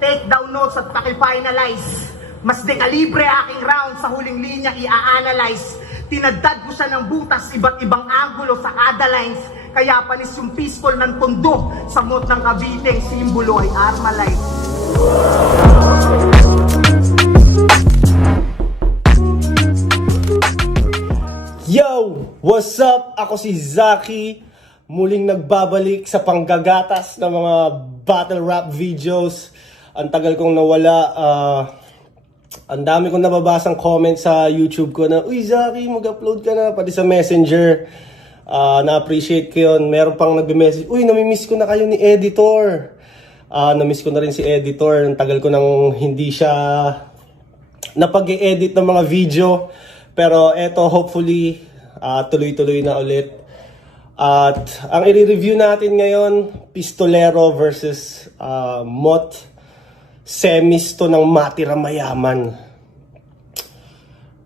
Take down notes at paki-finalize. Mas dekalibre aking round sa huling linya i-analyze. Tinadtad ko siya ng butas, iba't ibang anggulo sa kada lines. Kaya panis yung pistol ng tondo. Sa mot ng Cavite, simbolo ay Armalite. Yo! What's up? Ako si Zaki. Muling nagbabalik sa panggagatas ng mga battle rap videos. Ang tagal kong nawala. Ang dami kong nababasang comments sa YouTube ko na, "Uy Zaki, mag-upload ka na." Pati sa Messenger. Na-appreciate ko yun. Meron pang nagbe-message, "Uy, namimiss ko na kayo ni Editor." Namiss ko na rin si Editor. Ang tagal ko nang hindi siya napag-e-edit ng mga video. Pero eto, hopefully, tuloy-tuloy na ulit. At ang i-review natin ngayon, Pistolero versus Mot. Semis to ng Matira Mayaman.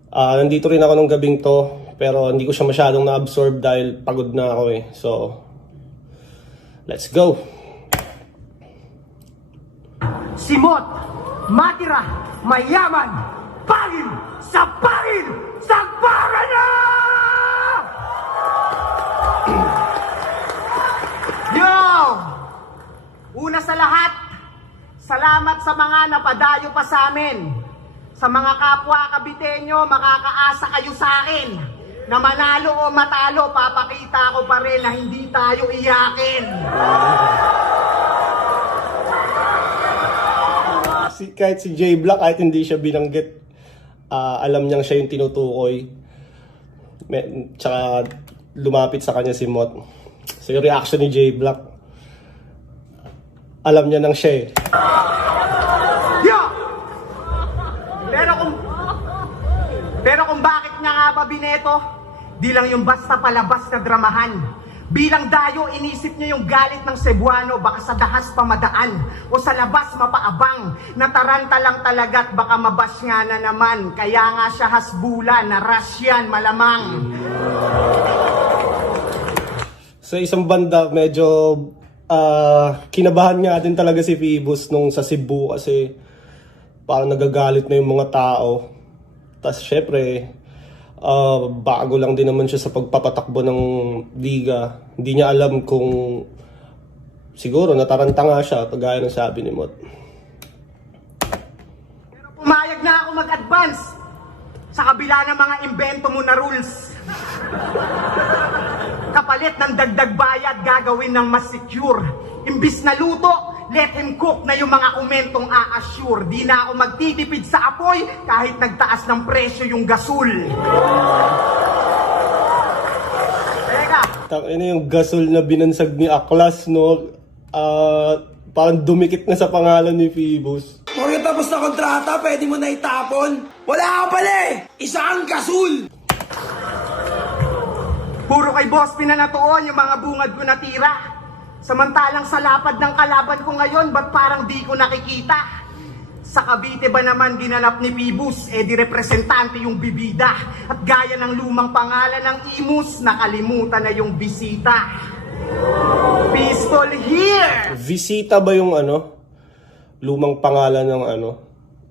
Nandito rin ako nung gabing to, pero hindi ko siya masyadong na-absorb dahil pagod na ako eh. So, let's go! Si Mot, Matira, Mayaman, pangin, sagparan na! Yo! Una sa lahat, salamat sa mga napadayo pa sa amin. Sa mga kapwa Kabitenyo, makakaasa kayo sa akin. Na manalo o matalo, papakita ko pa rin na hindi tayo iyakin. Kahit si J Black, kahit hindi siya binanggit, alam niyang siya yung tinutukoy. Tsaka lumapit sa kanya si Mot. So yung reaction ni J Black, alam niya nang siya eh. Yo! Pero kung bakit nga nga ba bineto, di lang yung basta palabas na dramahan. Bilang dayo, inisip niya yung galit ng Cebuano, baka sa dahas pamadaan o sa labas mapaabang. Nataranta lang talaga't baka mabash nga na naman. Kaya nga siya hasbula, na rush yan malamang. Sa isang banda, medyo kinabahan nga din talaga si Phoebus nung sa Cebu kasi parang nagagalit na yung mga tao. Tapos syempre, bago lang din naman siya sa pagpapatakbo ng liga. Hindi niya alam kung siguro nataranta nga siya, kagaya ng sabi ni Mot. Pero pumayag na ako mag-advance sa kabila ng mga imbento mo na rules. Kapalit ng dagdag bayad, gagawin ng mas secure. Imbis na luto, let him cook na yung mga komentong a-assure. Di na ako magtitipid sa apoy kahit nagtaas ng presyo yung gasol. Teka. Tangina yung gasol na binansag ni Aklas, no? Parang dumikit na sa pangalan ni Phoebus. Kung tapos na kontrata, pwede mo na itapon. Wala ka pala eh! Isa kang gasol! Puro kay boss pinanatuon yung mga bungad ko na tira. Samantalang sa lapad ng kalaban ko ngayon, ba't parang di ko nakikita? Sa Cavite ba naman ginanap ni Phoebus, di representante yung bibida. At gaya ng lumang pangalan ng Imus, nakalimutan na yung bisita. Pistol here! Visita ba yung lumang pangalan ng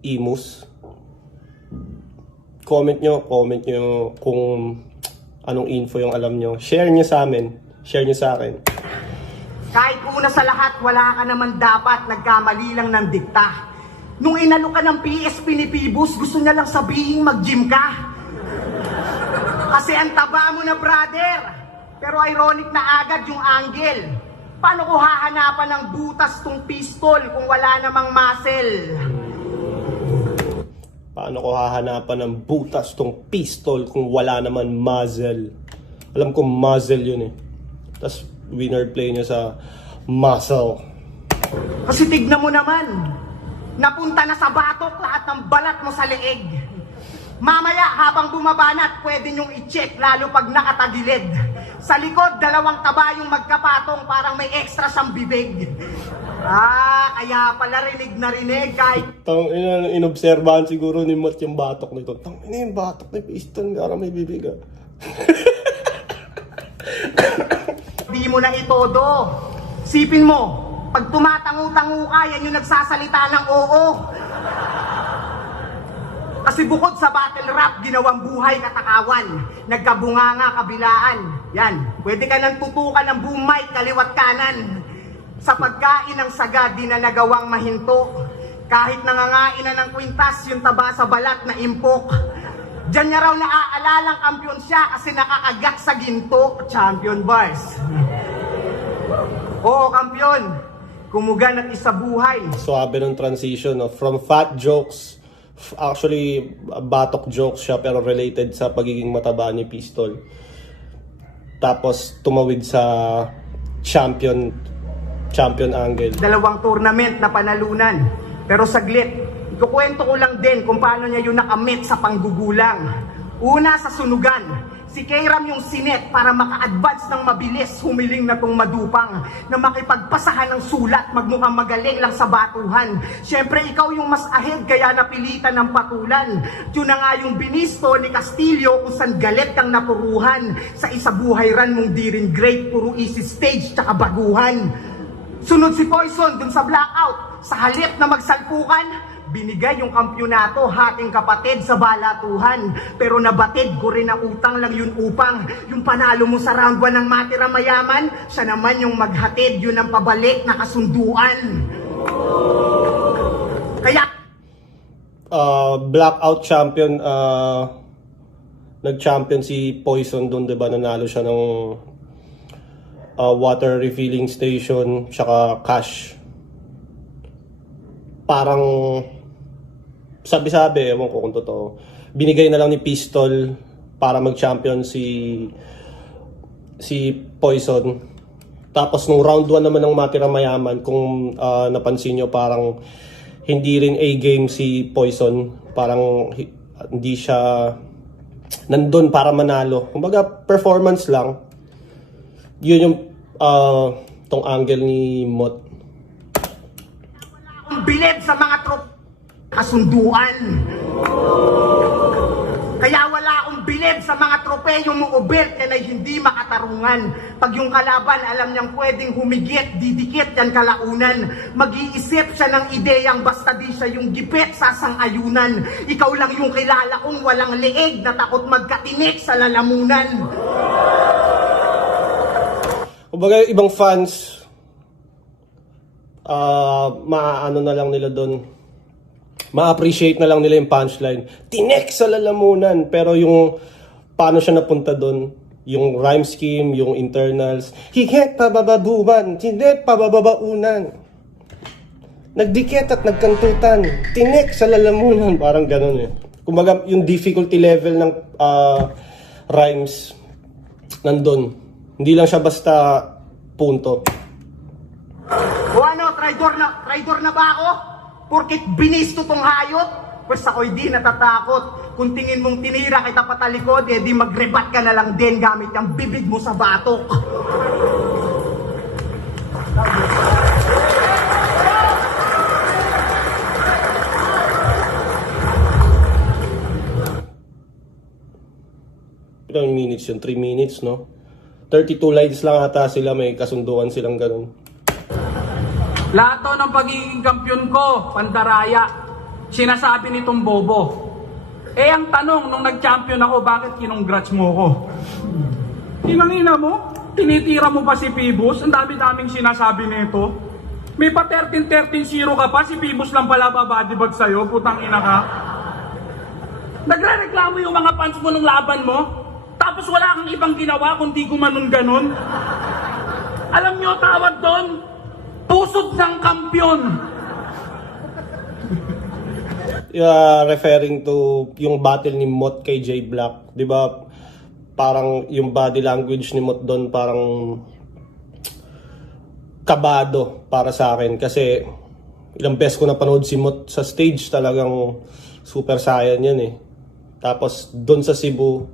Imus? Comment nyo kung anong info yung alam nyo. Share nyo sa amin. Share nyo sa akin. Kahit una sa lahat, wala ka naman dapat, nagkamali lang ng dikta. Nung inalo ka ng PSP ni Phoebus, gusto niya lang sabihin mag-gym ka. Kasi ang taba mo na, brother. Pero ironic na agad yung angle. Paano ko hahanapan ng butas tong pistol kung wala namang muscle? Paano ko hahanapan ng butas tong pistol kung wala naman muzzle? Alam ko muzzle yun eh. Tapos winner play niya sa muscle. Kasi tignan mo naman, napunta na sa batok lahat ng balat mo sa leeg. Mamaya habang bumabanat, pwede nyong i-check lalo pag nakatagilid. Sa likod, dalawang taba yung magkapatong, parang may extra siyang bibig. Kaya pala rinig na rinig kahit... Inobserbahan siguro ni Mot yung batok nito. Yung batok na piston, parang may bibig ah. Di mo na itodo. Sipin mo, Pag tumatangu-tangu ka, yan yung nagsasalita ng oo. Kasi bukod sa battle rap, ginawang buhay katakawan. Nagkabunganga kabilaan. Yan, pwede ka nang tutukan ng boom mic kaliwat kanan. Sa pagkain ng sagad, di na nagawang mahinto. Kahit nangangain na ng kwintas, yung taba sa balat na impok. Diyan niya raw naaalalang kampiyon siya kasi nakakagak sa ginto. Champion bars. Oo, kampiyon. Kumugan at isabuhay. Swabe ng transition, no? From fat jokes, actually batok jokes siya pero related sa pagiging mataba ni Pistol. Tapos tumawid sa champion angle. 2 tournament na panalunan. Pero saglit, ikukwento ko lang din kung paano niya yun nakamit sa panggugulang. Una sa sunugan, si Kairam yung sinet para maka-advance ng mabilis, humiling na tong madupang na makipagpasahan ng sulat, magmukhang magaling lang sa batuhan. Siyempre ikaw yung mas ahead kaya napilitan ng patulan. Yun na nga yung binisto ni Castillo kung saan galit kang napuruhan. Sa isabuhay ran mong di rin great, puro easy stage tsaka baguhan. Sunod si Poison dun sa blackout, sa halip na magsalpukan, binigay yung kampyonato, hating kapatid sa balatuhan. Pero nabatid ko rin ang utang lang yun upang yung panalo mo sa round 1 ng matira mayaman, siya naman yung maghatid, yun ang pabalik na kasunduan. Kaya Blackout champion, nag-champion si Poison doon, 'di ba? Nanalo siya ng water refilling station tsaka cash. Parang sabi-sabi, ewan ko kung totoo, binigay na lang ni Pistol para mag-champion si Poison. Tapos nung round 1 naman ng matira mayaman, kung napansin nyo, parang hindi rin A-game si Poison. Parang hindi siya nandun para manalo. Kumbaga performance lang. Yun yung tong angle ni Mot. bilib sa mga kasunduan. Kaya wala akong bilib sa mga tropeyong mo ubert yan ay hindi makatarungan. Pag yung kalaban alam niyang pwedeng humigit, didikit yan kalaunan. Mag-iisip siya ng ideyang basta di siya yung gipit sa sang-ayunan. Ikaw lang yung kilala kong walang leeg na takot magkatinik sa lalamunan. Kumbaga ibang fans, maano na lang nila doon, ma-appreciate na lang nila yung punchline. Tinek sa lalamunan. Pero yung paano siya napunta doon, yung rhyme scheme, yung internals, higit pabababuban, hindi pababaunan. Nagdikit at nagkantutan, tinek sa lalamunan. Parang ganun eh. Kumbaga yung difficulty level ng rhymes nandun. Hindi lang siya basta punto. O ano, traidor na ba ako? Porkit binisto tong hayop? Pues ako'y di natatakot. Kung tingin mong tinira kita patalikod, eh di magrebat ka na lang din gamit ang bibig mo sa batok. Ilang minutes yun? 3 minutes, no? 32 lines lang ata sila, may kasunduan silang ganun. Lahat to ng pagiging kampiyon ko, pandaraya, sinasabi nitong bobo. Eh ang tanong, nung nag-champion ako, bakit kinongrats mo ko? Inangina mo? Tinitira mo pa si Pibus? Ang dami-daming sinasabi nito. May pa 13-13-0 ka pa, si Pibus lang pala babadibag sa'yo, putang ina ka. Nagre-reklamo yung mga fans mo nung laban mo, tapos wala kang ibang ginawa kundi gumanon ganon. Alam nyo, tawag doon, pusod ng kampiyon. Referring to yung battle ni Mot kay J Black, 'di ba? Parang yung body language ni Mot doon parang kabado para sa akin kasi ilang beses ko napanood si Mot sa stage, talagang super saiyan yan eh. Tapos doon sa Cebu,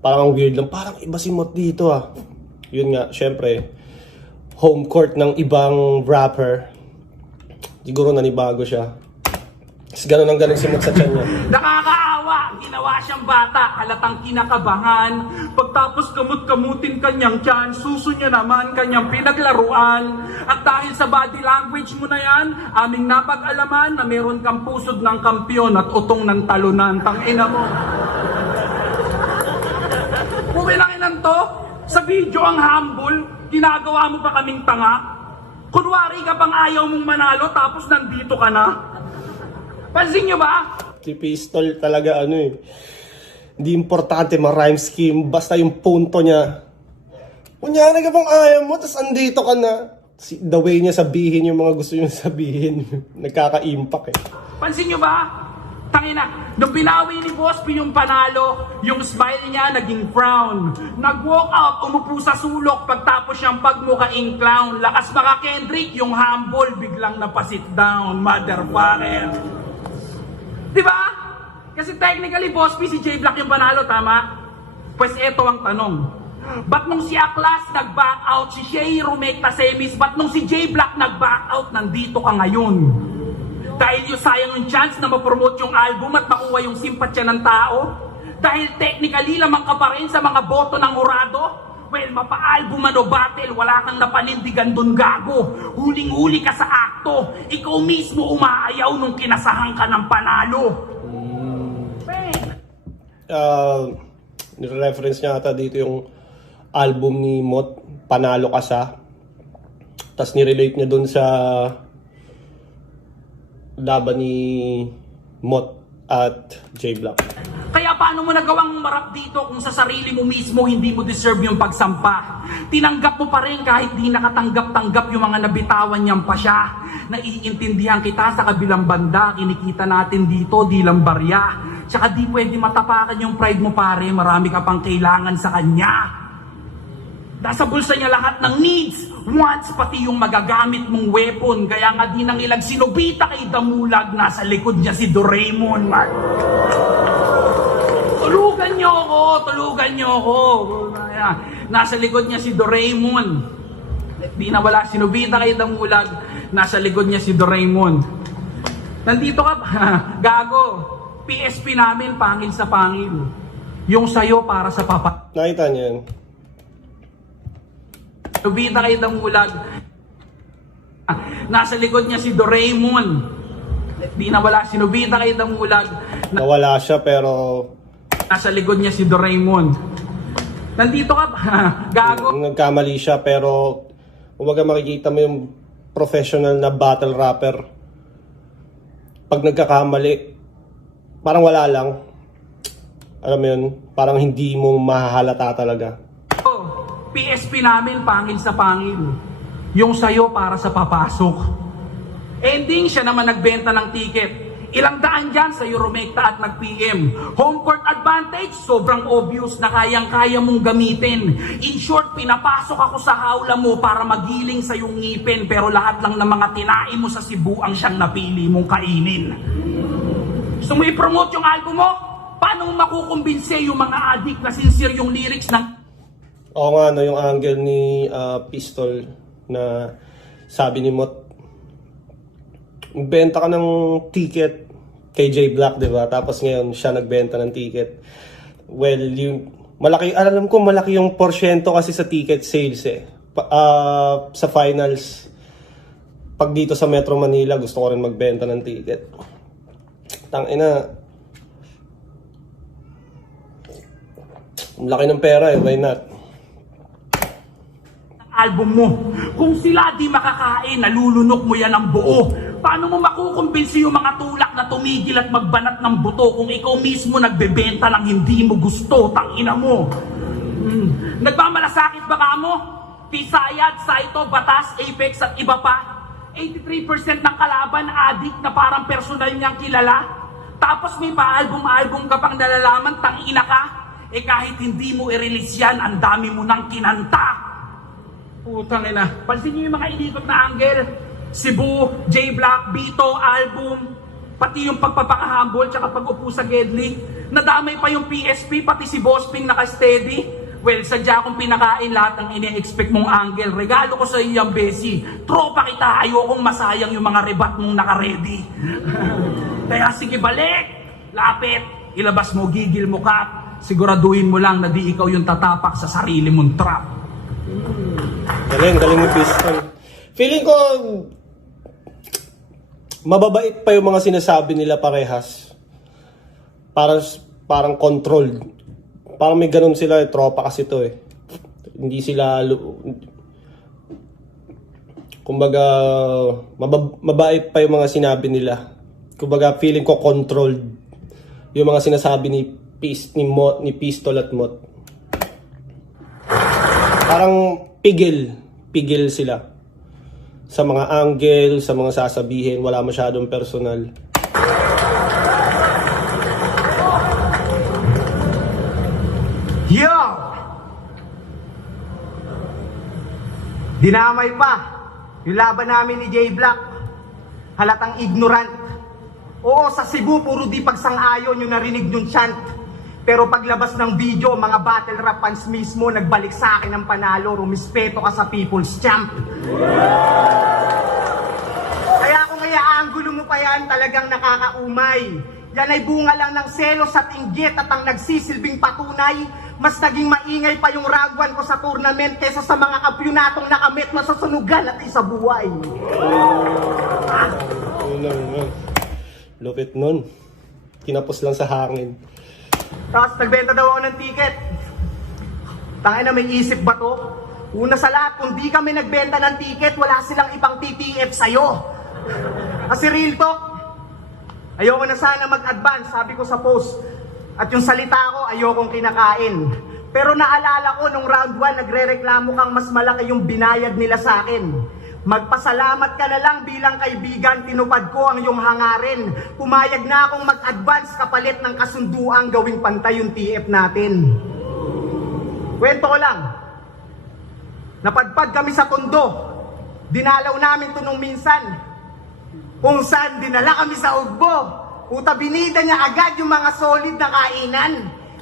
parang ang weird lang, parang iba si Mot dito ah. Yun nga, syempre home court ng ibang rapper, siguro nanibago siya. Tapos ganun ang ganun si Mot sa tiyan niya. Nakakaawa Halimbawa, ginawa siyang bata, halatang kinakabahan. Pagtapos kamut-kamutin kanyang tiyan, suso niya naman kanyang pinaglaruan. At dahil sa body language mo na yan, aming napag-alaman na meron kang pusod ng kampyon at utong ng talunan. Tangina mo. Uwi lang inan to, sa video ang humble, ginagawa mo pa kaming tanga. Kunwari ka pang ayaw mong manalo tapos nandito ka na. Pansin nyo ba? Si Pistol talaga hindi importante ma-rhyme scheme, basta yung punto niya. Kunyari ka bang ayaw mo, tas andito ka na. The way niya sabihin yung mga gusto niya sabihin, nagkaka-impact eh. Pansin nyo ba? Tangina, nung binawi ni Boss P yung panalo, yung smile niya naging frown. Nag-walk out, umupo sa sulok, pagtapos siyang pagmukaing clown. Lakas baka Kendrick, yung humble, biglang napasit down, motherfucker. Diba? Kasi technically, Boss P, si J Black yung panalo, tama? Pues eto ang tanong. Ba't nung si Aklas nag-back out, si Shay Rumekta Semis, ba't nung si J Black nag-back out, nandito ka ngayon? Dahil yung sayang yung chance na ma-promote yung album at makuha yung simpatsya ng tao? Dahil technically lamang ka pa rin sa mga boto ng hurado? Well, mapa-album man o battle, wala kang napanindigan dun, gago. Huling-huli ka sa akto. Ikaw mismo umaayaw nung kinasahan ka ng panalo. Nire-reference niya ata dito yung album ni Mot, Panalo Ka Sa. Tapos nirelate niya dun sa laban ni Mot at J Black. Kaya paano mo nagawang marap dito kung sa sarili mo mismo hindi mo deserve yung pagsampa? Tinanggap mo pa rin kahit di nakatanggap-tanggap yung mga nabitawan niyang pasya. Naiintindihan kita sa kabilang banda, kinikita natin dito, di lang barya. Tsaka di pwede matapakan yung pride mo pare, marami ka pang kailangan sa kanya. Nasa bulsa niya lahat ng needs, wants, pati yung magagamit mong weapon. Kaya nga di nang ilag sinubita kay Damulag, nasa likod niya si Doraemon. Tulugan niyo ako, tulugan niyo ako. Nasa likod niya si Doraemon. Di na wala sinubita kay Damulag, nasa likod niya si Doraemon. Nandito ka pa, gago. PSP namin, pangil sa pangil. Yung sayo para sa papa. Nakita niyo yan? Sinubita kay Damulag, nasa likod niya si Doraemon. Di na wala sinubita kay Damulag, Nawala siya pero nasa likod niya si Doraemon. Nandito ka pa, gago. nagkamali siya pero huwag makikita mo yung professional na battle rapper. Pag nagkakamali, parang wala lang. Alam mo yun, parang hindi mo mahahalata talaga. PSP namin, pangil sa pangil. Yung sayo para sa papasok. Ending, siya naman nagbenta ng ticket. Ilang daan dyan sa Euromecta at nag-PM. Home court advantage, sobrang obvious na kayang-kaya mong gamitin. In short, pinapasok ako sa hawla mo para magiling sa iyong ngipin, pero lahat lang ng mga tinain mo sa Cebu ang siyang napili mong kainin. Gusto mo i-promote yung album mo? Paano mo makukumbinse yung mga addict na sincere yung lyrics ng... Oo nga, yung angle ni Pistol na sabi ni Mot, benta ka ng ticket kay J Black, di ba? Tapos ngayon siya nagbenta ng ticket. Well, yung malaki, alam ko malaki yung porsyento kasi sa ticket sales eh. Sa finals, pag dito sa Metro Manila, gusto ko rin magbenta ng ticket. Tangina, ang laki ng pera eh, why not? Album mo. Kung sila di makakain, nalulunok mo yan ang buo. Paano mo makukumbinsi yung mga tulak na tumigil at magbanat ng buto kung ikaw mismo nagbebenta ng hindi mo gusto, tangina mo? Nagmamalasakit ba ka mo? Tisayad, Saito, Batas, Apex at iba pa? 83% ng kalaban addict na parang personal niyang kilala? Tapos may pa-album-album ka pang nalalaman, tangina ka? Eh kahit hindi mo i-release yan, ang dami mo nang kinanta. Putang ina. Pansin niyo yung mga inikot na angle. Cebu, J Black, Bito, album, pati yung pagpapakahambol tsaka pag-upo sa Gedli. Nadamay pa yung PSP, pati si Boss Ping naka-steady. Well, sadya akong pinakain lahat ng ine-expect mong angle. Regalo ko sa iyo yung Besi. Tropa kita, ayokong masayang yung mga rebat mong naka-ready. Kaya sige, balik! Lapit! ilabas mo, gigil mo ka. Siguraduhin mo lang na di ikaw yung tatapak sa sarili mong trap. Galing ni Pistol. Feeling ko, mababait pa yung mga sinasabi nila parehas. Parang controlled. Parang may ganun sila, tropa kasi to eh. Hindi sila, kumbaga, mabait pa yung mga sinabi nila. Kumbaga, feeling ko controlled yung mga sinasabi ni Pistol at Mot. Parang pigil sila. Sa mga angle, sa mga sasabihin, wala masyadong personal. Yo! Dinamay pa yung laban namin ni J Black. Halatang ignorant. Oo, sa Cebu, puro di pagsang-ayon yung narinig yung chant. Pero paglabas ng video, mga battle rap fans mismo nagbalik sa akin ng panalo. Rumispeto ka sa people's champ. Kaya kung angulo mo pa yan, talagang nakakaumay. Yan ay bunga lang ng selos at inggit at ang nagsisilbing patunay. Mas naging maingay pa yung round 1 ko sa tournament kesa sa mga kampyonatong nakamit masasunugan at isabuhay. Lupit nun. Kinapos lang sa hangin. Tapos nagbenta daw ako ng ticket. Tangina, may isip ba to? Una sa lahat, kung di kami nagbenta ng ticket, wala silang ipang TTF sa'yo. Kasi real talk, ayoko na sana mag-advance, sabi ko sa post. At yung salita ko, ayokong kinakain. Pero naalala ko, nung round 1, nagre-reklamo kang mas malaki yung binayad nila sa akin. Magpasalamat ka na lang bilang kaibigan, tinupad ko ang iyong hangarin. Pumayag na akong mag-advance kapalit ng kasunduang gawing pantay yung TF natin. Kwento ko lang, napadpad kami sa Tondo. Dinalaw namin to nung minsan. Kung saan dinala kami sa Ugbo. Puta, binida niya agad yung mga solid na kainan.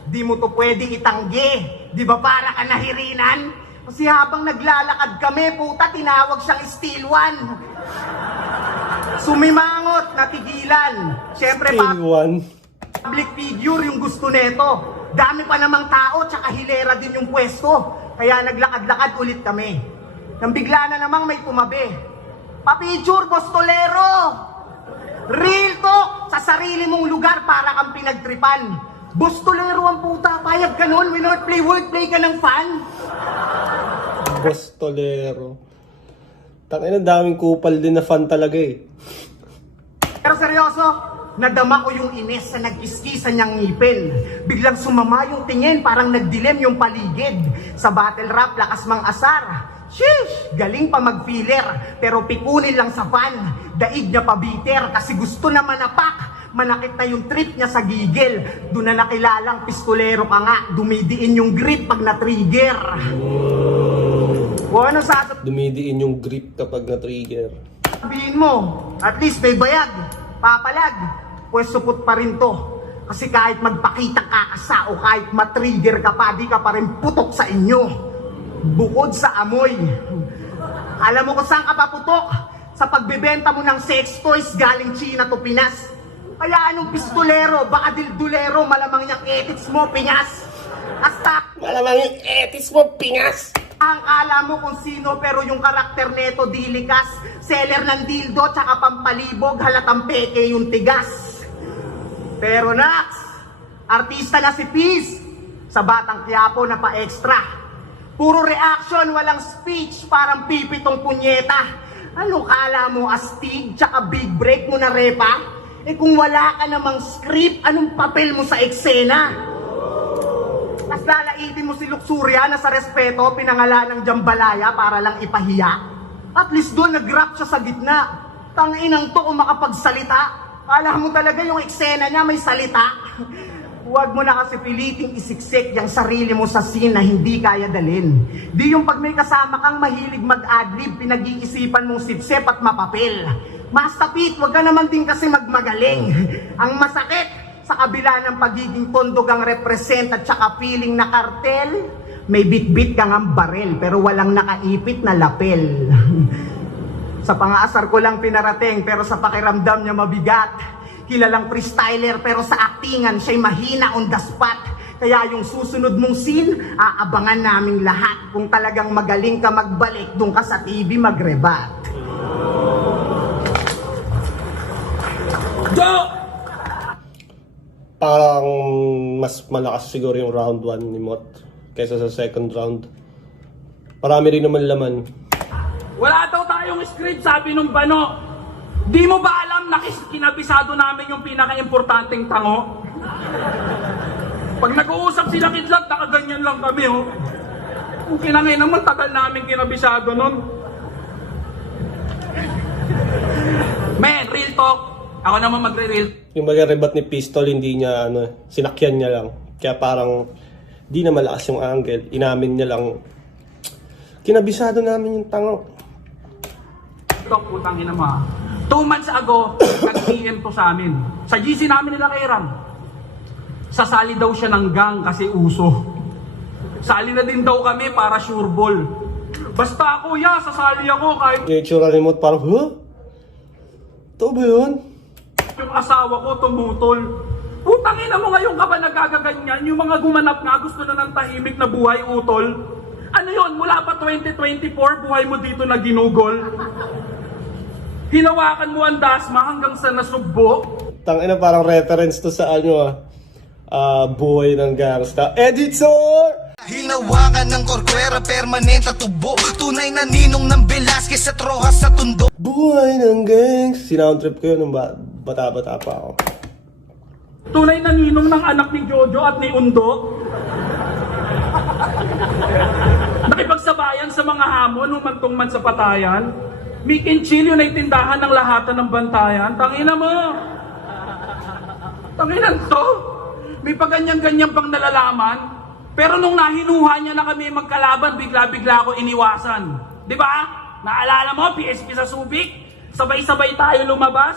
Di mo to pwede itanggi. Di ba para ka nahirinan? Kasi habang naglalakad kami, puta, tinawag siyang Steel One. Sumimangot, natigilan. Siyempre, Still one. public figure yung gusto neto. Dami pa namang tao, tsaka hilera din yung pwesto. Kaya naglakad-lakad ulit kami. Nang bigla na namang may tumabi. Papicture, Bostolero! Real talk! Sa sarili mong lugar para kang pinagtripan. Bostolero ang puta, payag ka nun. Wordplay ka ng fan. Bostolero. Tangina, daming kupal din na fan talaga eh. Pero seryoso, nadama ko yung ines sa nag-iskisan niyang ngipin. Biglang sumama yung tingin, parang nagdilim yung paligid. Sa battle rap, lakas mang asar. Sheesh! Galing pa mag-filler, pero pikunin lang sa fan. Daig niya pa bitter, kasi gusto na manapak. Manakit na yung trip niya sa gigil. Doon na nakilalang pistolero ka nga. Dumidiin yung grip pag na-trigger. O ano Dumidiin yung grip kapag na-trigger. sabihin mo? At least may bayag, papalag. Pues supot pa rin to. Kasi kahit magpakita kakasa o kahit matrigger ka pa, di ka pa rin putok sa inyo. Bukod sa amoy. Alam mo kung saan ka paputok? Sa pagbebenta mo ng sex toys galing China to Pinas. Kaya anong pistolero, baka dildulero, malamang yung ethics mo, Pinas. Hasta Malamang yung etis mo, pingas! ang kala mo kung sino, pero yung karakter neto di likas. Seller ng dildo, tsaka pampalibog, halatang peke yung tigas. Pero Nax, artista na si Peace. Sa Batang Quiapo na pa-extra. Puro reaction, walang speech, parang pipitong punyeta. Ano kala mo, astig, tsaka big break mo na repa? Eh kung wala ka namang script, anong papel mo sa eksena? Tapos lalaitin mo si Luxuria na sa respeto, pinangalan ng Jambalaya para lang ipahiya. At least doon nag-rap siya sa gitna. Tanginang to kung makapagsalita. Kala mo talaga yung eksena niya may salita. Huwag mo na kasi piliting isiksik yung sarili mo sa scene na hindi kaya dalin. Di yung pag may kasama kang mahilig mag-adlib, pinag-iisipan mong sipsip at mapapil. Mastapit, wag ka naman din kasi magmagaling. Ang masakit, sa kabila ng pagiging tondog ang represent at saka feeling na kartel, may bit-bit kang ang barel pero walang nakaipit na lapel. Sa pangaasar ko lang pinarating pero sa pakiramdam niya mabigat. Kilalang freestyler pero sa aktingan siya'y mahina on the spot. Kaya yung susunod mong scene, aabangan naming lahat. Kung talagang magaling ka magbalik, doon ka sa TV magrebat. Joe! Parang mas malakas siguro yung round 1 ni Mot kaysa sa second round. Marami rin naman laman. Wala daw tayong script, sabi nung Bano. Di mo ba alam na kinabisado namin yung pinaka-importanting tango? Pag nag-uusap sila kidlat, nakaganyan lang kami, oh. Kung kinangin naman, tagal namin kinabisado nun. Men, real talk. Ako naman magre-real. Yung magrebat ni Pistol, hindi niya, sinakyan niya lang. Kaya parang, di na malakas yung angle. Inamin niya lang, kinabisado namin yung tango. Talk, putang ina mo, 2 months ago, nag-PM to sa amin. Sa GC namin nila kay Ram. Sasali daw siya ng gang kasi uso. Sali na din daw kami para sure ball. Basta ako, sasali ako kahit Yung itsura ni Mot parang, huh? Ito ba yun? yung asawa ko tumutol. Putang ina mo, ngayon ka ba nagkakaganyan? Yung mga gumanap nga gusto na ng tahimik na buhay, utol. Ano yon? Mula pa 2024, buhay mo dito na ginugol. Hinawakan mo ang dasma hanggang sa nasugbo. Tangina, parang reference to sa buhay ng gangsta. Editor! Hinawakan ng korkwera, permanente tubo. Tunay na ninong ng Velasquez at Rojas sa tundo. Buhay ng gangs. Sinound trip ko yun nung bata-bata pa ako. Tunay na ninong ng anak ni Jojo at ni Undo. Nakipagsabayan sa mga hamon nung mantungman sa patayan. Mick and Chill yun ay tindahan ng lahatan ng bantayan. Tangina mo! Tanginan to! May paganyan-ganyan pang nalalaman. Pero nung nahinuha niya na kami magkalaban, bigla-bigla ako iniwasan. Di ba? Naalala mo, PSP sa Subic? Sabay-sabay tayo lumabas.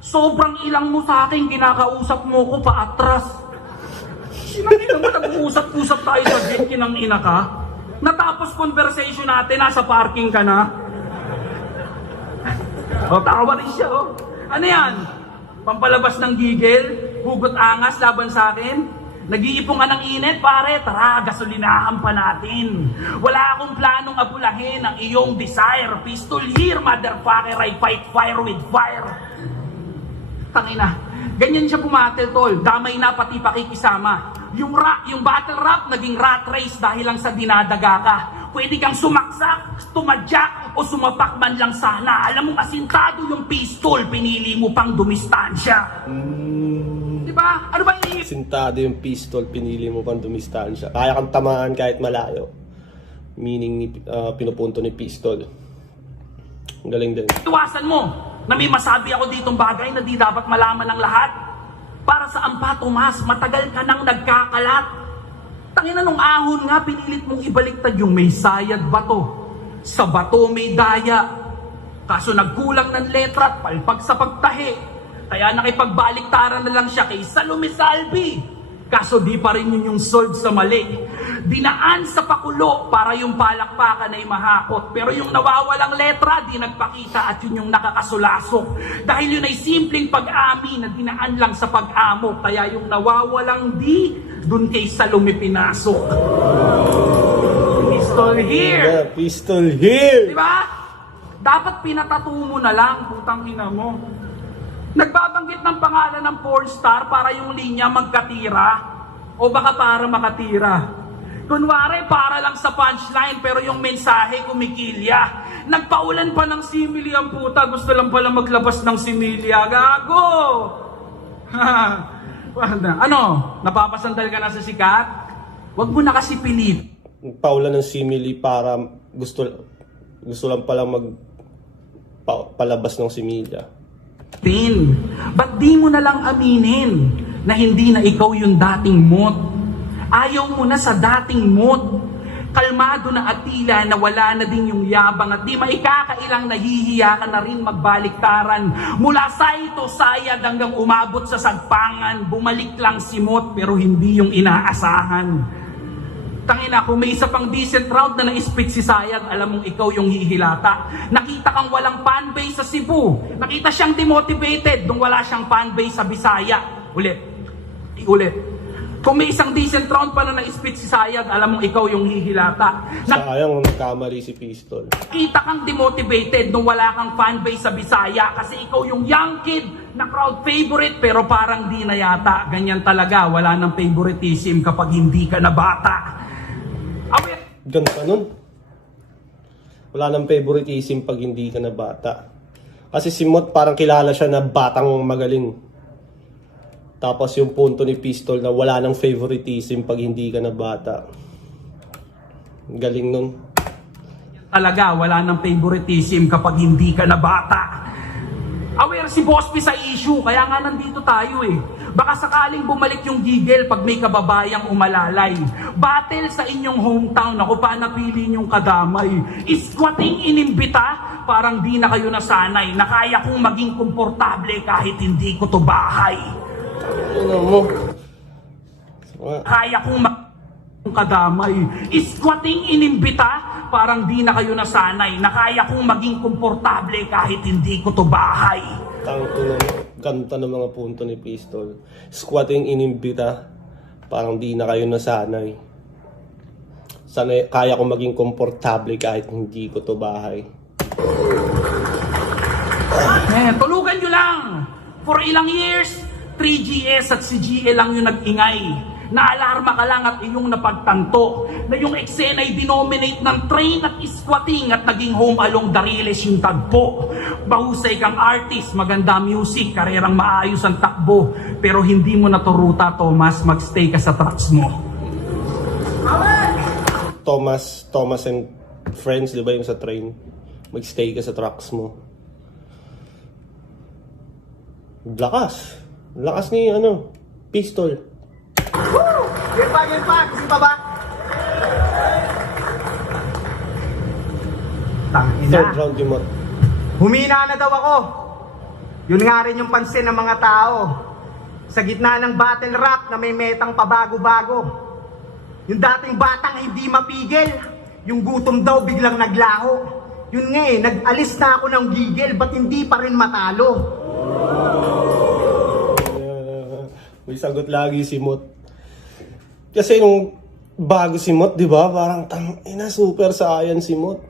Sobrang ilang mo sa akin, kinakausap mo ko pa atras. Sinangin mo, nag-uusap-usap tayo sa gym, kinang ina ka. Natapos conversation natin, nasa parking ka na. O, tawa rin siya, oh. Ano yan? Pampalabas ng gigil? Hugot angas laban sa akin? Nag-iipong ka ng init, pare? Tara, gasolinahan pa natin. Wala akong planong abulahin ang iyong desire. Pistol here, motherfucker, I fight fire with fire. Tangina, ganyan siya pumatel, tol. Damay na pati pakikisama. Yung battle rap, naging rat race dahil lang sa dinadaga ka. Pwede kang sumaksak, tumadyak, o sumapak man lang sana. Alam mo, asintado yung pistol, pinili mo pang dumistansya. Diba? Ano ba iniisip? Sintado yung pistol, pinili mo pang dumistansya. Kaya kang tamaan kahit malayo. Meaning, pinupunto ni pistol. Ang galing din. Iwasan mo na may masabi ako ditong bagay na di dapat malaman ng lahat. Para sa Ampa Tomas, matagal ka nang nagkakalat. Tangina nung ahon nga, pinilit mong ibaliktad yung may sayad bato. Sa bato may daya. Kaso nagkulang ng letra at palpag sa pagtahi. Kaya nakipagbaliktaran na lang siya kay Salome Salvi. Kaso di pa rin yun yung solve sa mali. Dinaan sa pakulo para yung palakpakan ay mahakot. Pero yung nawawalang letra, di nagpakita at yun yung nakakasulasok. Dahil yun ay simpleng pag-ami na dinaan lang sa pag-amo. Kaya yung nawawalang di, dun kay Salome pinasok. Pistol here! Yeah, pistol here! Diba? Dapat pinatato mo na lang, putang ina mo. Nagbabanggit ng pangalan ng porn star para yung linya magkatira o baka para makatira. Kunwari para lang sa punchline pero yung mensahe kumikilya. Nagpaulan pa ng simili ang puta, gusto lang pala maglabas ng similya. Gago! Ano? Napapasandal ka na sa sikat? Huwag mo na kasi pilit. Paulan ng simili para gusto lang pala palabas ng similya. Ba't di mo na lang aminin na hindi na ikaw yung dating Mot? Ayaw mo na sa dating Mot. Kalmado na Atila na wala na din yung yabang at di maikakailang nahihiya ka na rin magbaliktaran. Mula sa ito sayad hanggang umabot sa sagpangan, bumalik lang si Mot pero hindi yung inaasahan. Tangina, kung may isa pang decent round na na-spit si Sayag, alam mong ikaw yung hihilata. Nakita kang walang fanbase sa Cebu. Nakita siyang demotivated nung wala siyang fanbase sa Bisaya. Ulit. Kung may isang decent round pa na na-spit si Sayag, alam mong ikaw yung hihilata. Sayang nagkamali si Pistol. Nakita kang demotivated nung wala kang fanbase sa Bisaya kasi ikaw yung young kid na crowd favorite pero parang di na yata. Ganyan talaga, wala nang favoritism kapag hindi ka na bata. Ganda nun. Wala nang favoritism pag hindi ka na bata. Kasi si Mot parang kilala siya na batang magaling. Tapos yung punto ni Pistol na wala nang favoritism pag hindi ka na bata. Galing nun. Talaga, wala nang favoritism kapag hindi ka na bata. Aware si Boss P sa issue, kaya nga nandito tayo eh. Baka sakaling bumalik yung gigil pag may kababayang umalalay. Battle sa inyong hometown, ako pa napili niyong kadamay. Iswating inimbita, parang di na kayo nasanay, na kaya kong maging komportable kahit hindi ko to bahay. Ano mo? Kaya kong kadamay. Iswating inimbita, parang di na kayo nasanay, na kaya kong maging komportable kahit hindi ko to bahay. Ganda ng mga punto ni Pistol. Squatting inimbita, parang di na kayo nasanay. Sana kaya kong maging komportable kahit hindi ko to bahay. Tulugan nyo lang! For ilang years, 3GS at si GL lang yung nag-ingay. Naalarma ka lang at iyong napagtanto na yung eksena ay dinominate ng train at squatting at naging home along the Riles yung tagpo. Bahusay kang artist, maganda music, karerang maayos ang takbo. Pero hindi mo naturuta, Thomas, magstay ka sa tracks mo. Thomas and Friends, di ba yung sa train? Magstay ka sa tracks mo. Lakas. Lakas ni Pistol. Yan pa. Gusto pa ba? Tangina. Third round yung Mot. Humina na daw ako. Yun nga rin yung pansin ng mga tao. Sa gitna ng battle rap na may metang pabago-bago. Yung dating batang hindi mapigil. Yung gutom daw biglang naglaho. Yun nga nag-alis na ako ng gigil, ba't hindi pa rin matalo? May sagot lagi si Mot. Kasi nung bago si Mot, di ba? Parang super saiyan si Mot.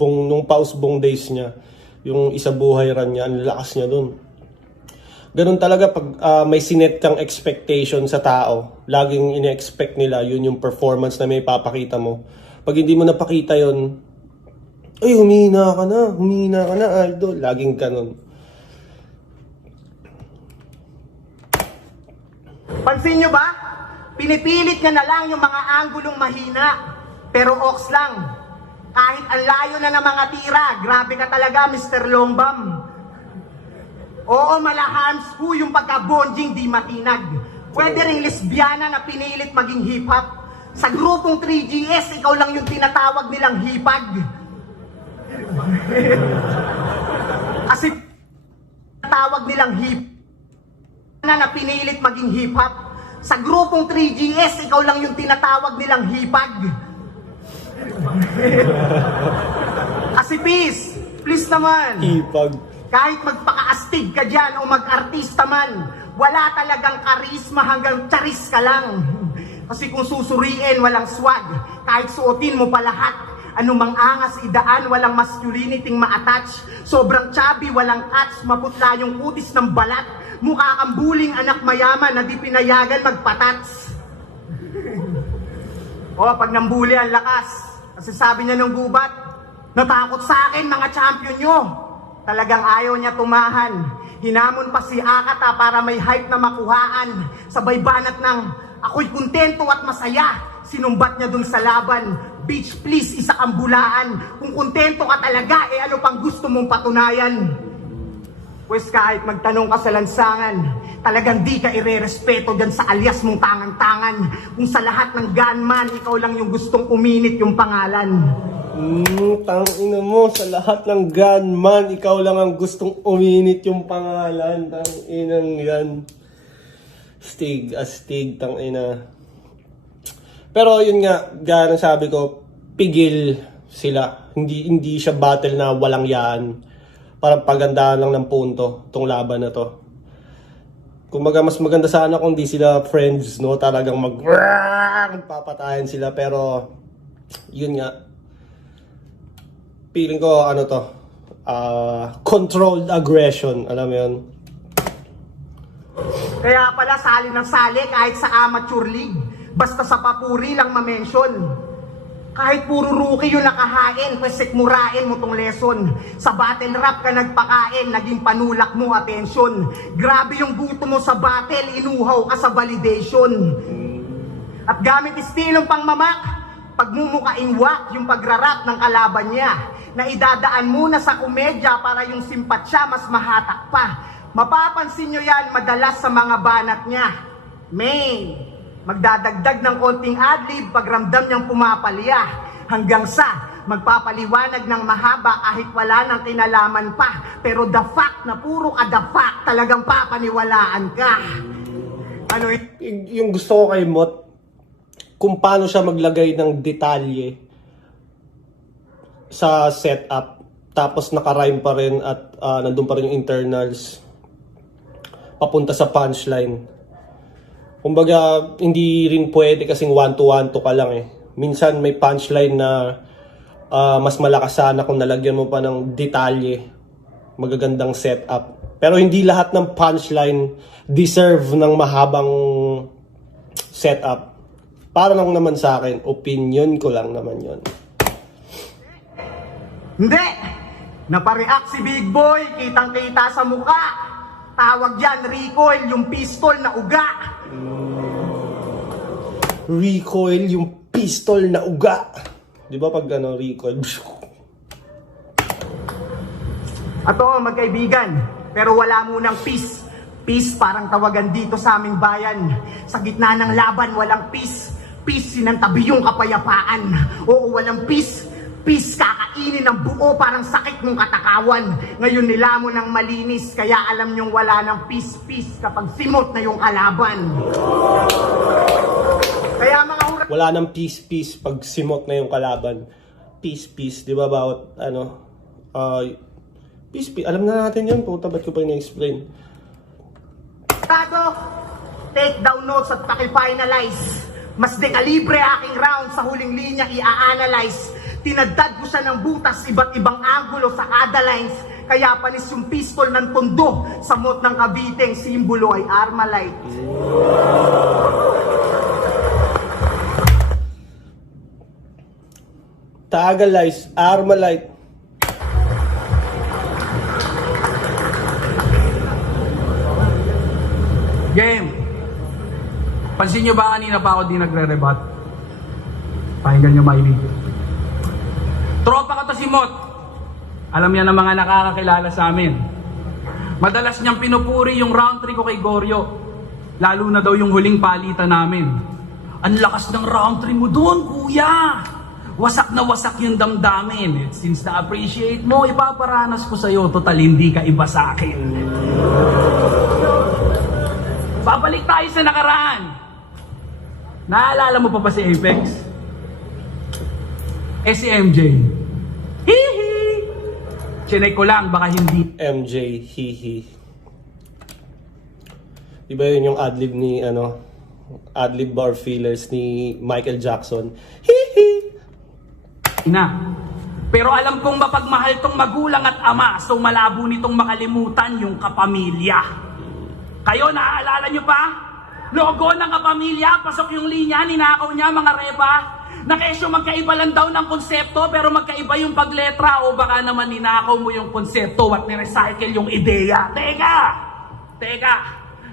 Nung pausbong days niya, yung isa buhay run niya, ang lakas niya dun. Ganun talaga pag may sinet kang expectation sa tao, laging ine-expect nila, yun yung performance na may papakita mo. Pag hindi mo napakita yun, ay humina ka na, idol. Laging ganun. Pansin nyo ba? Pinipilit niya na lang yung mga anggulong mahina. Pero ox lang. Kahit ang layo na ng mga tira, grabe ka talaga, Mr. Longbam. Oo, malahams ko yung pagka-bonjing di matinag. Pwede ring lesbiana na pinilit maging hip-hop. Sa grupong 3GS, ikaw lang yung tinatawag nilang hipag. Kasi tinatawag nilang hip na pinilit maging hip-hop. Sa grupong 3GS, ikaw lang yung tinatawag nilang hipag. Kasi please naman. Ipag. Kahit magpakaastig ka dyan o mag-artista man, wala talagang karisma hanggang charis ka lang. Kasi kung susuriin, walang swag. Kahit suotin mo pa lahat, anumang angas idaan, walang masculinity ma-attach. Sobrang chubby, walang cuts, maputla yung kutis ng balat. Mukha kang buling anak mayaman na di pinayagan magpatats. Pag nambuli ang lakas, kasi sabi niya ng gubat, natakot sa akin mga champion nyo. Talagang ayaw niya tumahan. Hinamon pa si Akata para may hype na makuhaan. Sabay banat ng, ako'y kontento at masaya. Sinumbat niya dun sa laban. Bitch, please, isa kang bulaan. Kung kontento ka talaga, ano pang gusto mong patunayan? Pues kahit magtanong ka sa lansangan, talagang di ka irerespeto dyan sa alias mong tangan-tangan. Kung sa lahat ng gunman, ikaw lang yung gustong uminit yung pangalan. Tangina mo, sa lahat ng gunman, ikaw lang ang gustong uminit yung pangalan. Tanginang yan. Astig, tangina. Pero yun nga, gaya ng sabi ko, pigil sila. Hindi siya battle na walang yaan. Parang pagandahan lang ng punto itong laban na to. Kumbaga mas maganda sana kung di sila friends, no? Talagang magpapatayan sila. Pero yun nga, feeling ko ano to, controlled aggression, alam mo yun. Kaya pala sali ng sali kahit sa amateur league. Basta sa papuri lang ma-mention. Kahit puro rookie yung nakahain, pwes sikmurain mo tong lesson. Sa battle rap ka nagpakain, naging panulak mo attention. Grabe yung buto mo sa battle, inuhaw ka sa validation. At gamit istilong pangmamak, pagmumukaing wak yung pagrarap ng kalaban niya. Na idadaan muna sa komedya para yung simpatsya mas mahatak pa. Mapapansin nyo yan madalas sa mga banat niya. May magdadagdag ng konting adlib pag ramdam niyang pumapalya. Hanggang sa magpapaliwanag ng mahaba kahit wala nang kinalaman pa. Pero the fact na puro ka the fact, talagang papaniwalaan ka. Ano Yung gusto ko kay Mot, kung paano siya maglagay ng detalye sa setup, tapos naka-rhyme pa rin at nandun pa rin yung internals papunta sa punchline. Kumbaga, hindi rin pwede kasing one-to-one ka lang eh. Minsan may punchline na mas malakas sana kung nalagyan mo pa ng detalye, magagandang setup. Pero hindi lahat ng punchline deserve ng mahabang setup. Para lang naman sa akin, opinion ko lang naman yon. Hindi! Napareact si Big Boy, kitang-kita sa mukha. Tawag yan, recoil, yung pistol na uga. Recoil, yung pistol na uga. Di ba pag recoil? Ato, magkaibigan, pero wala munang peace. Peace parang tawagan dito sa aming bayan. Sa gitna ng laban, walang peace. Peace, sinantabi yung kapayapaan. Oo, walang peace. Peace, kakainin ng buo, parang sakit mong katakawan. Ngayon nila mo ng malinis, kaya alam nyong wala ng peace kapag simot na yung kalaban. Kaya mga Wala nang peace pag simot na yung kalaban. Peace, di ba? Bawat peace. Alam na natin yun. Puta, ba't ko pa ina-explain? Take down notes at paki-finalize. Mas dekalibre aking round sa huling linya i-analyze. Tinadad ko siya ng butas, iba't ibang angulo sa kada lines. Kaya panis yung pistol ng tondo sa mot ng Cavite, simbolo ay Armalite. Tagalize, Armalite. Game! Pansin nyo ba kanina pa ako di nagre-rebat? Pakinggan nyo maibig. Tropa ka to si Mot. Alam yan ng mga nakakakilala sa amin. Madalas niyang pinupuri yung round 3 ko kay Goryo. Lalo na daw yung huling palitan namin. Ang lakas ng round 3 mo doon, kuya! Wasak na wasak yung damdamin. Since na-appreciate mo, ipaparanas ko sa'yo. Total, hindi ka iba sa akin. Babalik tayo sa nakaraan. Naalala mo pa si Apex? Si MJ. Hihi! Chinek ko lang, baka hindi. MJ, hihi. Diba yun yung adlib ni, adlib bar fillers ni Michael Jackson? Hihi! Na. Pero alam kong mapagmahal tong magulang at ama, so malabo nitong makalimutan yung kapamilya. Kayo, naaalala nyo pa? Logo ng kapamilya, pasok yung linya, ninakaw niya mga repa. Na kesyo magkaiba lang daw ng konsepto, pero magkaiba yung pagletra, o baka naman ninakaw mo yung konsepto at nirecycle yung ideya. Teka,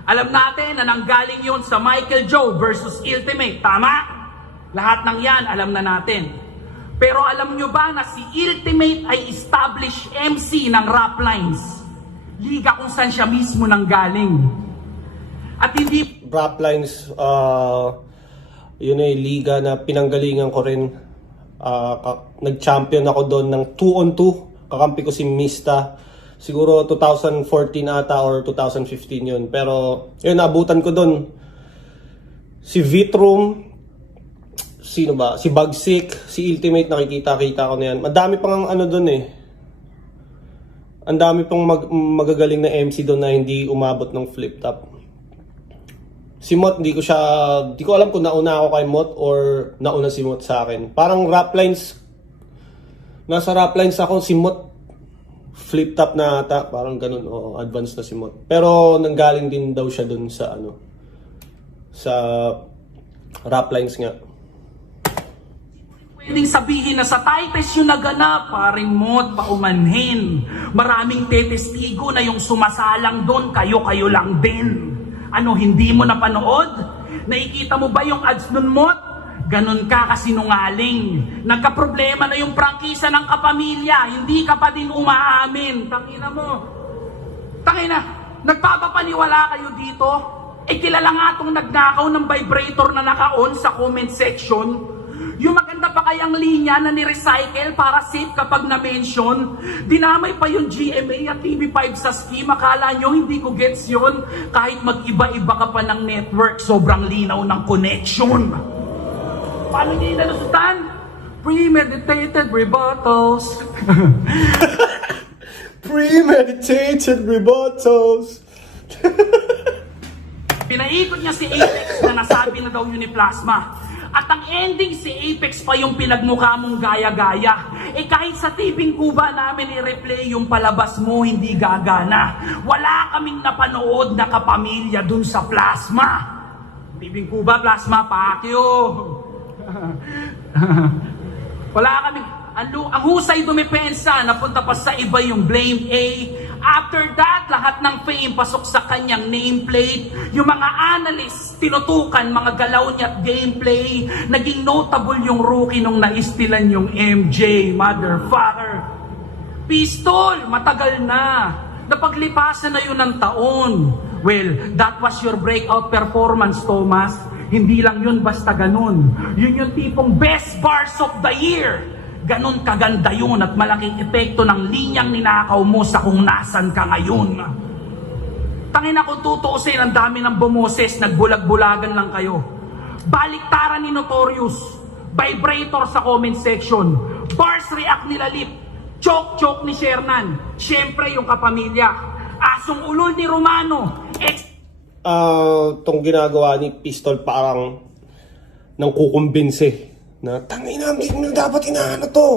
alam natin na nanggaling yun sa Michael Joe versus Ultimate, tama? Lahat ng yan, alam na natin. Pero alam nyo ba na si Ultimate ay established MC ng Rap Lines? Liga kung saan siya mismo nanggaling. At hindi... Rap Lines, yun ay liga na pinanggalingan ko rin. Nag-champion ako doon ng 2-on-2. Kakampi ko si Mista. Siguro 2014 ata or 2015 yun. Pero yun, naabutan ko doon si Vitrum, sino ba? Si Bagsik, si Ultimate, nakikita-kita ko na yan. Madami pang ano doon eh. Ang dami pang magagaling na MC doon na hindi umabot ng flip top. Si Mot, hindi ko alam kung nauna ako kay Mot or nauna si Mot sa akin. Parang rap lines, nasa rap lines ako, si Mot flip top na ata, parang ganun, o advance na si Mot. Pero nanggaling din daw siya doon sa sa rap lines nga. Pwedeng sabihin na sa Taytay yung naganap, paring Mot, paumanhin. Maraming tetestigo na yung sumasalang doon, kayo lang din. Ano, hindi mo napanood? Nakikita mo ba yung ads nun, Mot? Ganon ka kasinungaling. Nagka-problema na yung prangkisa ng kapamilya, hindi ka pa din umaamin. Tangina mo. Tangina, nagpapapaniwala kayo dito? Kilala nga itong nagnakaw ng vibrator na naka-on sa comment section. Yung maganda pa kayang linya na ni-recycle para safe kapag na-mention. Dinamay pa yung GMA at TV5 sa scheme. Akala nyo hindi ko gets yun. Kahit mag-iba-iba ka pa ng network, sobrang linaw ng connection. Paano niya yung nalusutan? Premeditated rebuttals. Premeditated rebuttals. Pinaikot niya si Apex na nasabi na daw yun ni Plasma. At ang ending, si Apex pa yung pinagmukha mong gaya-gaya. Kahit sa TV Kuba namin i-replay yung palabas mo, hindi gagana. Wala kaming napanood na kapamilya dun sa Plasma. TV Kuba, Plasma, pakyo. Wala kaming... Ang husay dumepensa, napunta pa sa iba yung blame A. After that, lahat ng fame pasok sa kanyang nameplate. Yung mga analysts, tinutukan mga galaw niya at gameplay. Naging notable yung rookie nung naistilan yung MJ, motherfucker. Pistol, matagal na. Napaglipasan na yun ng taon. Well, that was your breakout performance, Thomas. Hindi lang yun basta ganun. Yun yung tipong best bars of the year. Ganon kaganda yun at malaking epekto ng linyang ninakaw mo sa kung nasan ka ngayon. Tangin ako tutuusin, ang dami ng bumoses, nagbulag-bulagan lang kayo. Baliktaran ni Notorious, vibrator sa comment section, bars react ni Lalip, choke ni Shernan, syempre yung kapamilya, asong ulol ni Romano, Tong ginagawa ni Pistol parang nang kukumbinse na tangina, hindi mo dapat inaano to.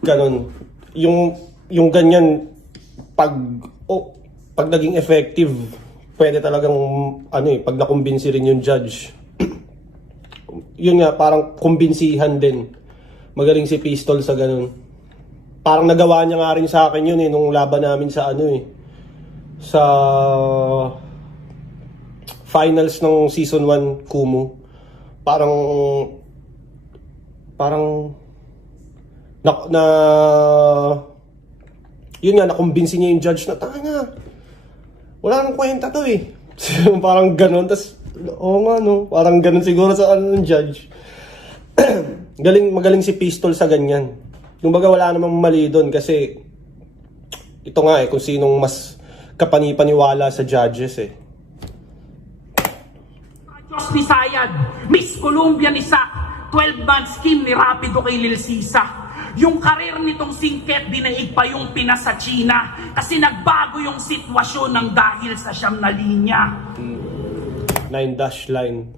Ganon. Yung ganyan, pag naging effective, pwede talagang, pag nakumbinsi rin yung judge. Yun nga, parang kumbinsihan din. Magaling si Pistol sa ganon. Parang nagawa niya nga rin sa akin yun nung laban namin sa sa finals ng season 1 Kumu. Parang yun nga, nakumbinsi niya yung judge na tanga, wala nang kwenta to eh. Parang ganon, tas nga no, parang ganon siguro sa ng judge. Magaling si Pistol sa ganyan. Kumbaga wala namang mali doon kasi ito nga kung sinong mas kapanipaniwala sa judges eh. Diyos ni Sayad, Miss Columbia ni Sak, 12-month scheme ni Rapido kay Lil Sisa. Yung karir nitong singket, dinaig pa yung Pinas sa China kasi nagbago yung sitwasyon ng dahil sa siyam na linya. 9-dash line.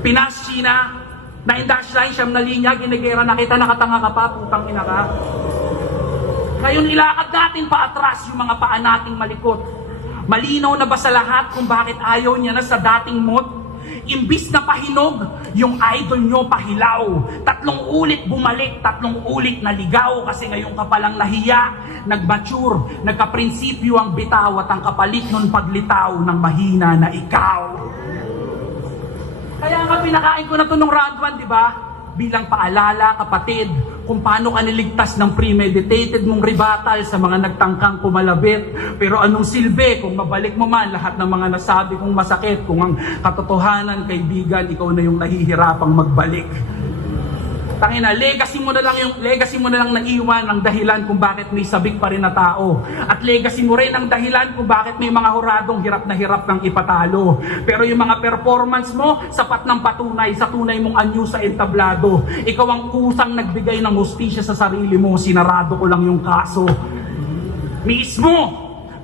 Pinas, China, 9-dash line, siyam na linya, ginigera na kita, nakatanga ka pa, putang ina ka. Ngayon ilakad natin pa atras yung mga paa nating malikot. Malinaw na ba sa lahat kung bakit ayaw niya na sa dating Mot? Imbis na pahinog, yung idol nyo pahilaw. 3 ulit bumalik, 3 ulit naligaw. Kasi ngayon ka palang nahiya, nagmature, nagkaprinsipyo ang bitaw at ang kapalit nun paglitaw ng mahina na ikaw. Kaya nga pinakain ko na to nung round 1, di ba? Bilang paalala, kapatid, kung paano ka niligtas ng premeditated mong rebattle sa mga nagtangkang kumalabit. Pero anong silbi kung mabalik mo man lahat ng mga nasabi kong masakit, kung ang katotohanan, kaibigan, ikaw na yung nahihirapang magbalik. Tangina, legacy mo na lang naiwan ang dahilan kung bakit may sabik pa rin na tao. At legacy mo rin ang dahilan kung bakit may mga huradong hirap na hirap kang ipatalo. Pero yung mga performance mo, sapat ng patunay sa tunay mong anyo sa entablado. Ikaw ang kusang nagbigay ng hustisya sa sarili mo, sinarado ko lang yung kaso. Mismo,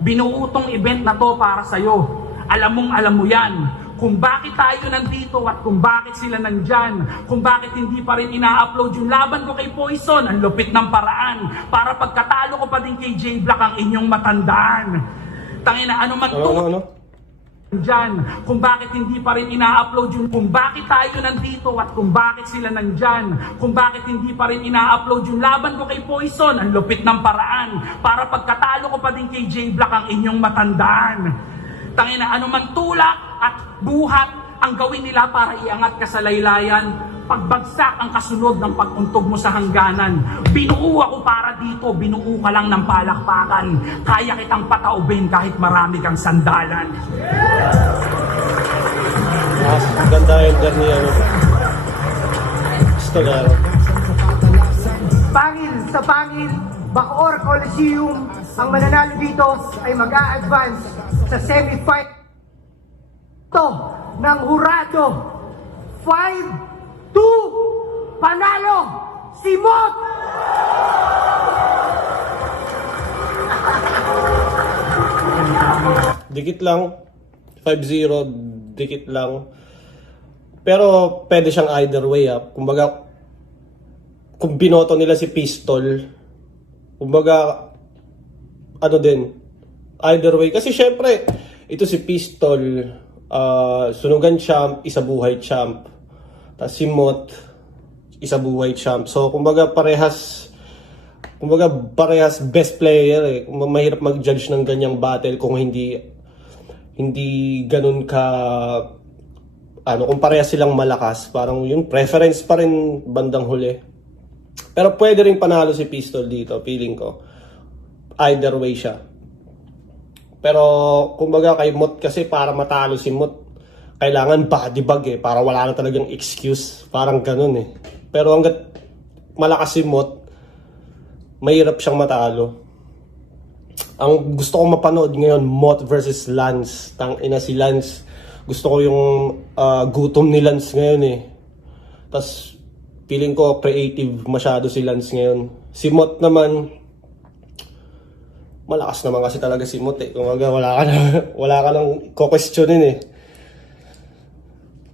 binuo tong event na to para sa'yo. Alam mo yan. Kung bakit tayo nandito at kung bakit sila nandyan, kung bakit hindi pa rin ina-upload yung laban ko kay Poison, ang lupit ng paraan, para pagkatalo ko pa din kay J Black ang inyong matandaan. Tangina, ano man to? Dyan, kung bakit hindi pa rin ina-upload yung kung bakit tayo nandito at kung bakit sila nandyan, kung bakit hindi pa rin ina-upload yung laban ko kay Poison, ang lupit ng paraan, para pagkatalo ko pa din kay J Black ang inyong matandaan. Tangina, ano man tulak at buhat ang gawin nila para iangat ka sa laylayan, pagbagsak ang kasunod ng pag-untog mo sa hangganan. Binuo ako para dito, binuo ka lang ng palakpakan. Kaya kitang pataubin kahit marami kang sandalan. Ganda yung ni ano. Gusto na. Pangil sa Pangil, Bacoor Coliseum, ang mananalo dito ay mag-a-advance sa semi-final ng Hurado. 5-2, panalo si Mot! Dikit lang. 5-0, dikit lang. Pero pwede siyang either way. Kumbaga, kung binoto nila si Pistol, kumbaga, ano din, either way. Kasi syempre, ito si Pistol, sunugan champ, isa buhay champ. Tapos si Mot, isa buhay champ. So, kumbaga parehas best player eh. Mahirap mag-judge ng ganyang battle kung hindi ganun ka, kung parehas silang malakas. Parang yung preference pa rin bandang huli. Pero pwede rin panalo si Pistol dito, feeling ko. Either way siya. Pero kumbaga kay Mot kasi para matalo si Mot, kailangan body bag eh, para wala na talagang excuse. Parang ganun eh. Pero hanggat malakas si Mot, mahirap siyang matalo. Ang gusto kong mapanood ngayon, Mot versus Lance. Tangina si Lance. Gusto ko yung gutom ni Lance ngayon eh. Tapos feeling ko creative masyado si Lance ngayon. Si Mot naman, malakas naman kasi talaga si Mot eh. Kumaga wala ka nang ko-questionin eh.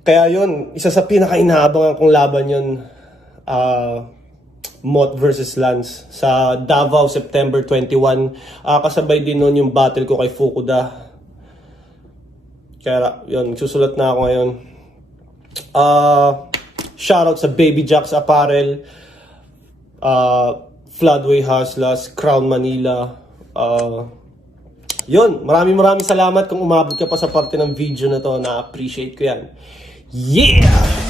Kaya yun, isa sa pinaka-inaabangan kong laban yun, Mot versus Lance sa Davao, September 21. Kasabay din nun yung battle ko kay Fukuda. Kaya yun, susulat na ako ngayon. Shoutout sa Baby Jacks Apparel, Floodway Hustlers, Crown Manila. Yun, maraming salamat kung umabot ka pa sa parte ng video na to. Na-appreciate ko yan. Yeah!